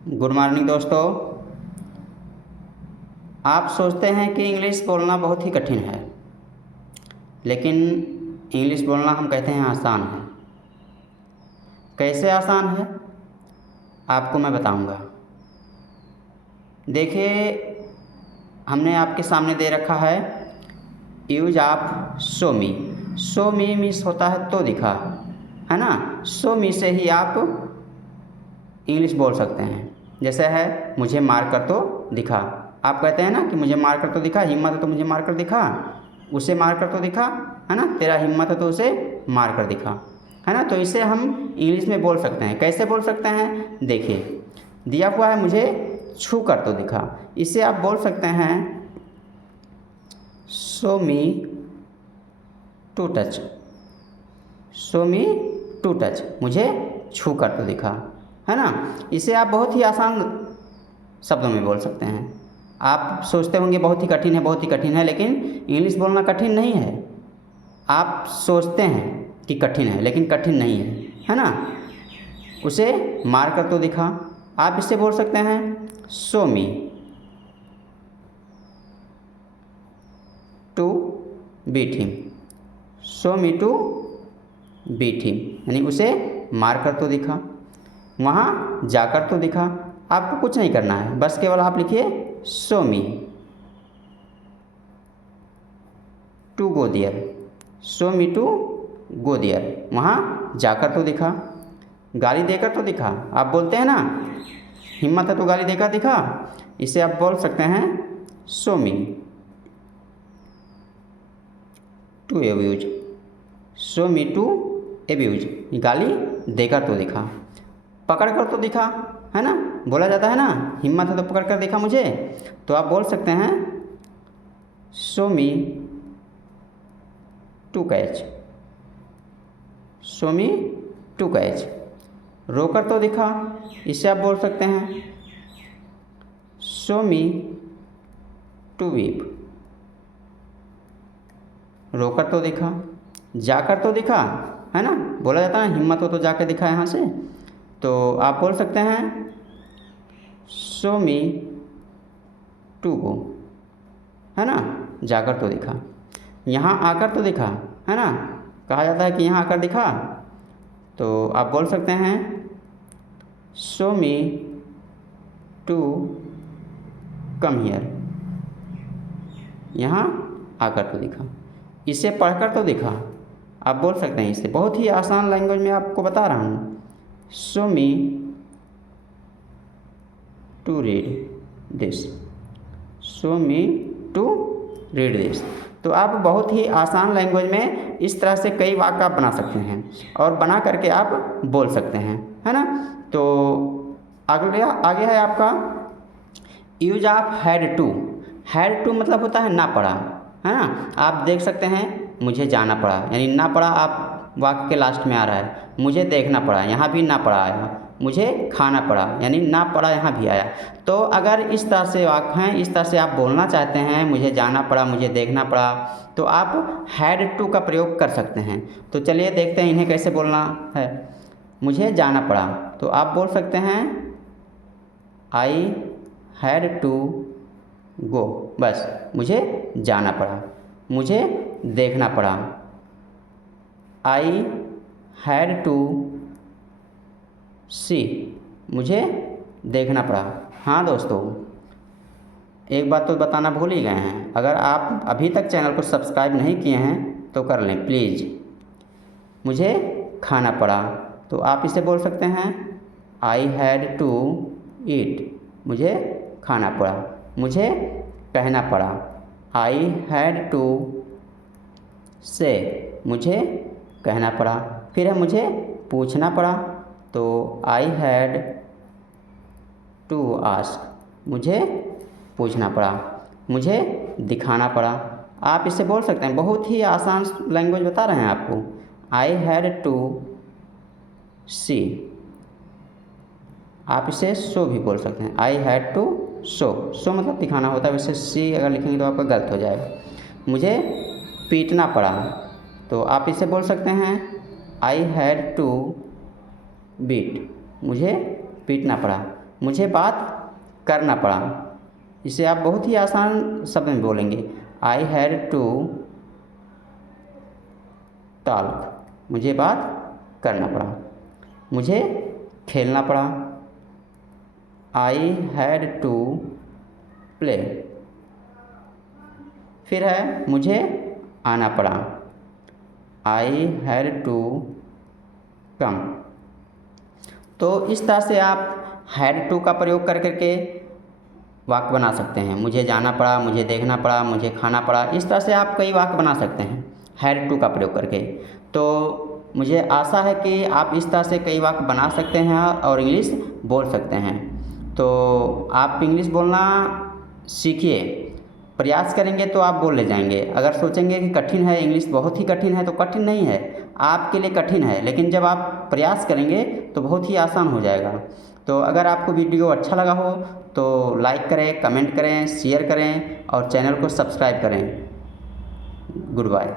Good morning दोस्तों। आप सोचते हैं कि इंग्लिश बोलना बहुत ही कठिन है, लेकिन इंग्लिश बोलना हम कहते हैं आसान है। कैसे आसान है आपको मैं बताऊंगा। देखिए, हमने आपके सामने दे रखा है use of show me. Show me means होता है तो दिखा, है ना। शो मी से ही आप इंग्लिश बोल सकते हैं। जैसे है मुझे मार कर तो दिखा। आप कहते हैं ना कि मुझे मार कर तो दिखा, हिम्मत है तो मुझे मार कर दिखा, उसे मार कर तो दिखा, है ना। तेरा हिम्मत है तो उसे मार कर दिखा, है ना। तो इसे हम इंग्लिश में बोल सकते हैं। कैसे बोल सकते हैं, देखिए दिया हुआ है मुझे छू कर तो दिखा। इसे आप बोल सकते हैं show me to touch. Show me to touch, मुझे छू कर तो दिखा, है ना। इसे आप बहुत ही आसान शब्दों में बोल सकते हैं। आप सोचते होंगे बहुत ही कठिन है, बहुत ही कठिन है, लेकिन इंग्लिश बोलना कठिन नहीं है। आप सोचते हैं कि कठिन है, लेकिन कठिन नहीं है ना। उसे मार कर तो दिखा। आप इससे बोल सकते हैं show me to beat him. Show me to beat him, यानी उसे मार कर तो दिखा, वहाँ जाकर तो दिखा। आपको कुछ नहीं करना है, बस केवल आप लिखिए show me to go there. Show me to go there, वहाँ जाकर तो दिखा, गाली देकर तो दिखा। आप बोलते हैं ना हिम्मत है तो गाली देकर दिखा। इसे आप बोल सकते हैं show me to abuse. Show me to abuse, गाली देकर तो दिखा, पकड़ कर तो दिखा, है ना। बोला जाता है ना हिम्मत है तो पकड़ कर दिखा मुझे। तो आप बोल सकते हैं show me to catch. Show me to catch, रोकर तो दिखा। इससे आप बोल सकते हैं शो मी टू वीप। रोकर तो दिखा, जाकर तो दिखा, है ना। बोला जाता है हिम्मत हो तो जाकर दिखा यहाँ से। तो आप बोल सकते हैं शो मी टू गो, है ना। जाकर तो दिखा, यहाँ आकर तो दिखा, है ना। कहा जाता है कि यहाँ आकर दिखा। तो आप बोल सकते हैं show me to come here. यहाँ आकर तो दिखा, इसे पढ़कर तो दिखा। आप बोल सकते हैं। इसे बहुत ही आसान लैंग्वेज में आपको बता रहा हूँ। Show me to read this. Show me to read this. तो आप बहुत ही आसान लैंग्वेज में इस तरह से कई वाक्य आप बना सकते हैं और बना करके आप बोल सकते हैं, है ना। तो आगे है आपका use of had to. Had to मतलब होता है ना पड़ा, है ना। आप देख सकते हैं मुझे जाना पड़ा, यानी ना पड़ा आप वाक्य के लास्ट में आ रहा है। मुझे देखना पड़ा, यहाँ भी ना पड़ा आया। मुझे खाना पड़ा, यानी ना पड़ा यहाँ भी आया। तो अगर इस तरह से वाक्य हैं, इस तरह से आप बोलना चाहते हैं मुझे जाना पड़ा, मुझे देखना पड़ा, तो आप हैड टू का प्रयोग कर सकते हैं। तो चलिए देखते हैं इन्हें कैसे बोलना है। मुझे जाना पड़ा, तो आप बोल सकते हैं आई हैड टू गो। बस मुझे जाना पड़ा। मुझे देखना पड़ा, आई हैड टू सी। मुझे देखना पड़ा। हाँ दोस्तों, एक बात तो बताना भूल ही गए हैं, अगर आप अभी तक चैनल को सब्सक्राइब नहीं किए हैं तो कर लें प्लीज़। मुझे खाना पड़ा, तो आप इसे बोल सकते हैं आई हैड टू ईट। मुझे खाना पड़ा। मुझे कहना पड़ा, आई हैड टू से। मुझे कहना पड़ा। फिर है मुझे पूछना पड़ा, तो आई हैड टू आस्क। मुझे पूछना पड़ा। मुझे दिखाना पड़ा। आप इसे बोल सकते हैं, बहुत ही आसान लैंग्वेज बता रहे हैं आपको। I had to see. आप इसे शो भी बोल सकते हैं। I had to show. Show मतलब दिखाना होता है, वैसे सी अगर लिखेंगे तो आपका गलत हो जाएगा। मुझे पीटना पड़ा, तो आप इसे बोल सकते हैं आई हैड टू बीट। मुझे पीटना पड़ा। मुझे बात करना पड़ा। इसे आप बहुत ही आसान शब्द में बोलेंगे, आई हैड टू टॉक, मुझे बात करना पड़ा। मुझे खेलना पड़ा, आई हैड टू प्ले। फिर है मुझे आना पड़ा, आई हैड टू कम। तो इस तरह से आप हैड टू का प्रयोग कर करके वाक्य बना सकते हैं। मुझे जाना पड़ा, मुझे देखना पड़ा, मुझे खाना पड़ा, इस तरह से आप कई वाक्य बना सकते हैं हैड टू का प्रयोग करके। तो मुझे आशा है कि आप इस तरह से कई वाक्य बना सकते हैं और इंग्लिश बोल सकते हैं। तो आप इंग्लिश बोलना सीखिए, प्रयास करेंगे तो आप बोल ले जाएंगे। अगर सोचेंगे कि कठिन है, इंग्लिश बहुत ही कठिन है, तो कठिन नहीं है, आपके लिए कठिन है, लेकिन जब आप प्रयास करेंगे तो बहुत ही आसान हो जाएगा। तो अगर आपको वीडियो अच्छा लगा हो तो लाइक करें, कमेंट करें, शेयर करें और चैनल को सब्सक्राइब करें। Good bye.